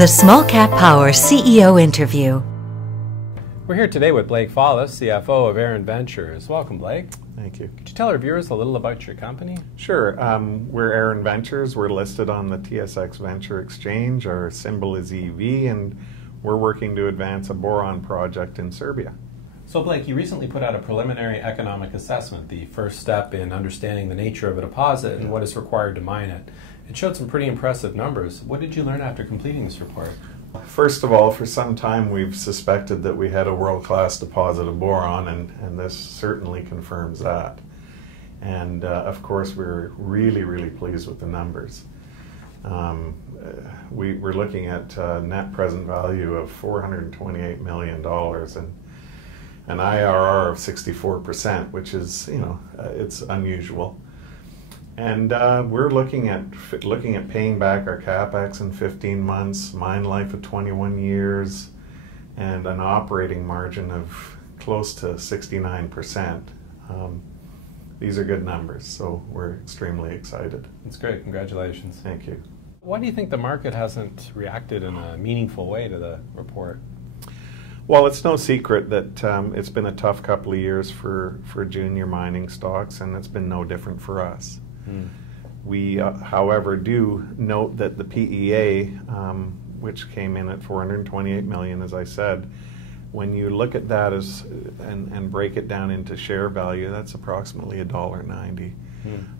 The Small Cap Power CEO Interview. We're here today with Blake Fallis, CFO of Erin Ventures. Welcome, Blake. Thank you. Could you tell our viewers a little about your company? Sure. We're Erin Ventures. We're listed on the TSXV Venture Exchange. Our symbol is EV, and we're working to advance a Boron project in Serbia. So, Blake, you recently put out a preliminary economic assessment, the first step in understanding the nature of a deposit and what is required to mine it. It showed some pretty impressive numbers. What did you learn after completing this report? First of all, for some time we've suspected that we had a world-class deposit of boron, and this certainly confirms that. And of course we're really pleased with the numbers. We're looking at net present value of $428 million and an IRR of 64%, which is, it's unusual. And we're looking at paying back our capex in 15 months, mine life of 21 years, and an operating margin of close to 69%. These are good numbers, so we're extremely excited. That's great. Congratulations. Thank you. Why do you think the market hasn't reacted in a meaningful way to the report? Well, it's no secret that it's been a tough couple of years for junior mining stocks, and it's been no different for us. We, however, do note that the PEA, which came in at $428 million, as I said, when you look at that and break it down into share value, that's approximately $1.90.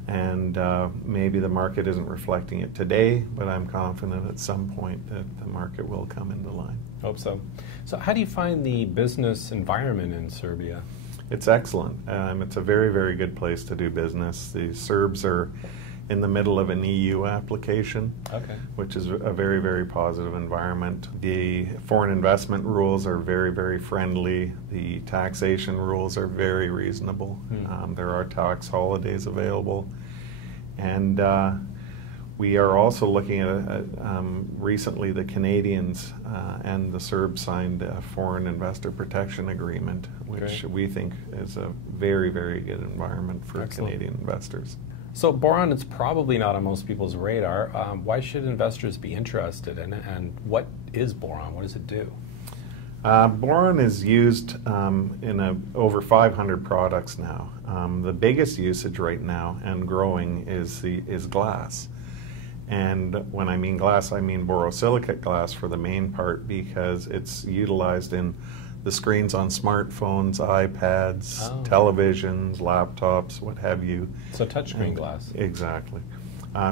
And maybe the market isn't reflecting it today, but I'm confident at some point that the market will come into line. Hope so. So how do you find the business environment in Serbia? It's excellent. It's a very good place to do business. The Serbs are in the middle of an EU application, which is a very positive environment. The foreign investment rules are very friendly. The taxation rules are very reasonable. There are tax holidays available. And we are also looking at, recently the Canadians and the Serbs signed a foreign investor protection agreement, which we think is a very good environment for Canadian investors. So boron is probably not on most people's radar. Why should investors be interested in it, and what is boron? What does it do? Boron is used in over 500 products now. The biggest usage right now and growing is glass. And when I mean glass, I mean borosilicate glass for the main part, because it's utilized in the screens on smartphones, iPads, televisions, laptops, what have you. So touchscreen glass. Exactly.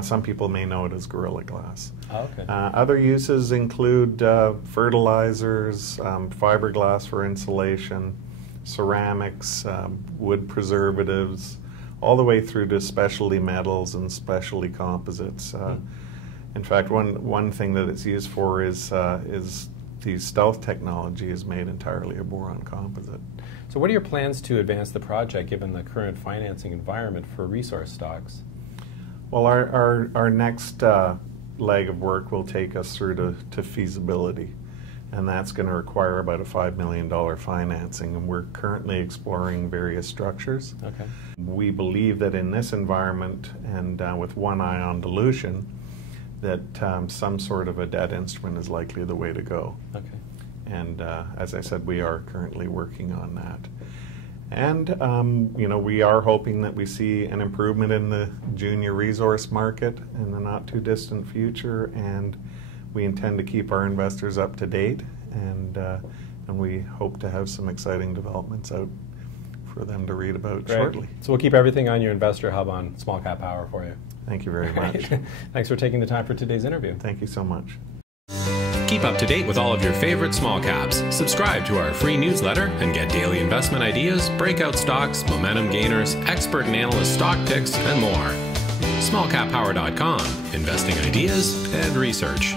Some people may know it as Gorilla Glass. Okay. Other uses include fertilizers, fiberglass for insulation, ceramics, wood preservatives, all the way through to specialty metals and specialty composites. In fact, one thing that it's used for is the stealth technology is made entirely of boron composite. So what are your plans to advance the project given the current financing environment for resource stocks? Well, our next leg of work will take us through to feasibility, and that's going to require about a $5 million financing, and we're currently exploring various structures. We believe that in this environment, and with one eye on dilution, that some sort of a debt instrument is likely the way to go. And as I said, we are currently working on that. And we are hoping that we see an improvement in the junior resource market in the not too distant future, and we intend to keep our investors up to date, and we hope to have some exciting developments out for them to read about shortly. So we'll keep everything on your investor hub on Small Cap Power for you. Thank you very much. Thanks for taking the time for today's interview. Thank you so much. Keep up to date with all of your favorite small caps. Subscribe to our free newsletter and get daily investment ideas, breakout stocks, momentum gainers, expert and analyst stock picks, and more. SmallCapPower.com, investing ideas and research.